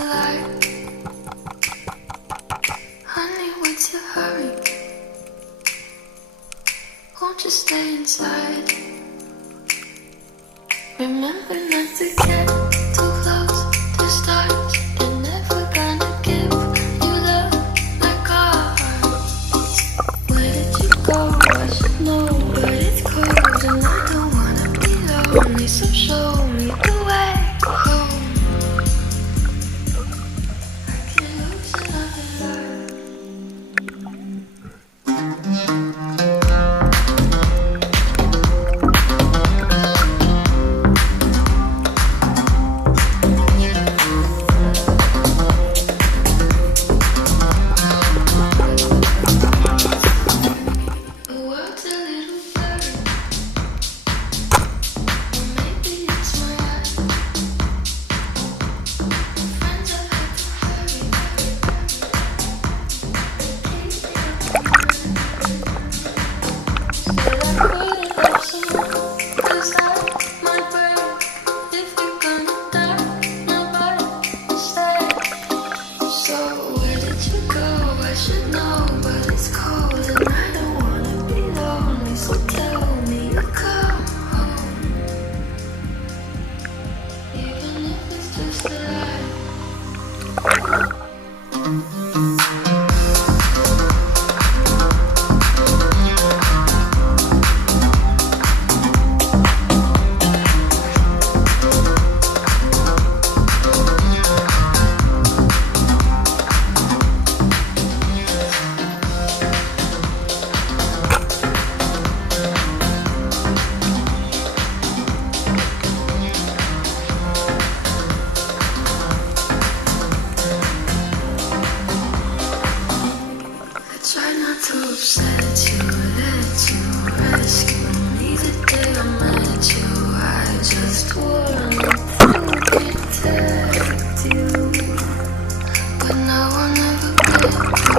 light? Honey, what's your hurry? Won't you stay inside? Remember not to get too close to stars. You're never gonna give you love like ours. Where did you go? I should know, but it's cold and I don't wanna be lonely. So show me the way home. I can't lose another life. Try not to upset you, let you rescue me the day I met you. I just wanted to protect you, but now I'll never get you.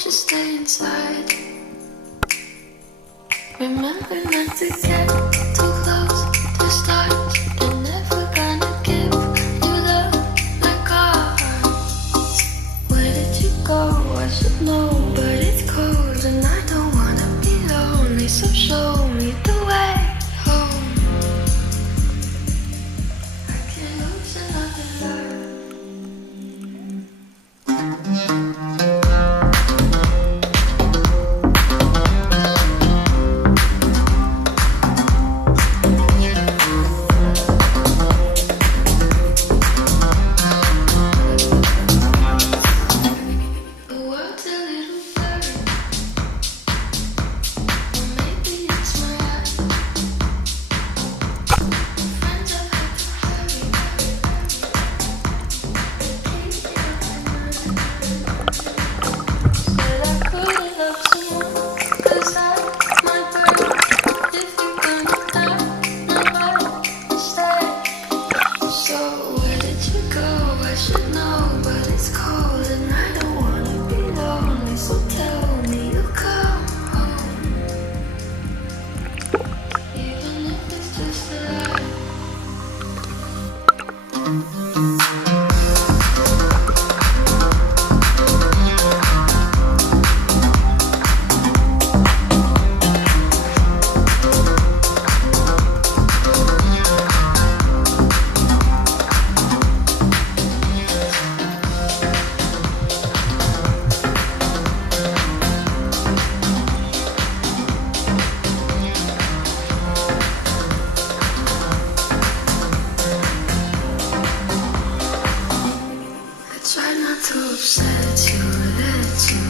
just stay inside. Remember not to get too close to stars. They're never gonna give you love like ours. Where did you go? I should know, but it's cold and I don't wanna be lonely. So show me the way home. I can't lose another love. The world's a little blurry, or maybe it's my eyes. Friends I've had to hurry, keep me up at night. Said I couldn't love someone, 'cause I might burn. If you're gonna die, nobody stay. So where did you go? I should know, but it's cold and I don't wanna be lonely. So tell me you'll come home, even if it's just a lie. I try not to upset you, let you